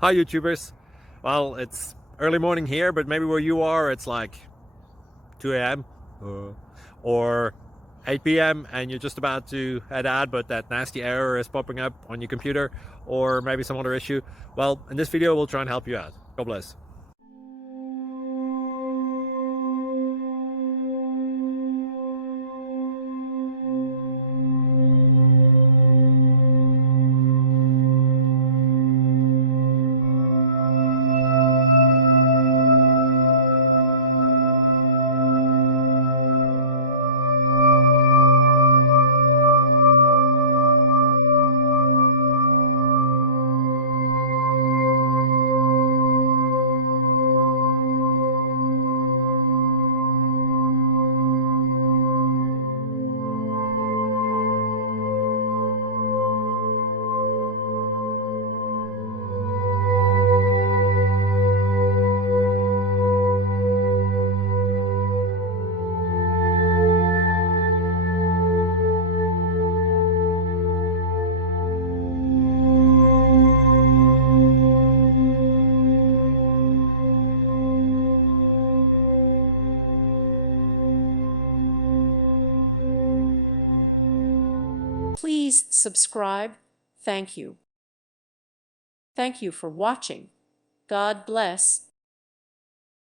Hi YouTubers. Well, it's early morning here, but maybe where you are it's like 2 a.m. or 8 p.m. and you're just about to head out, but that nasty error is popping up on your computer, or maybe some other issue. Well, in this video we'll try and help you out. God bless. Please subscribe. Thank you. Thank you for watching. God bless.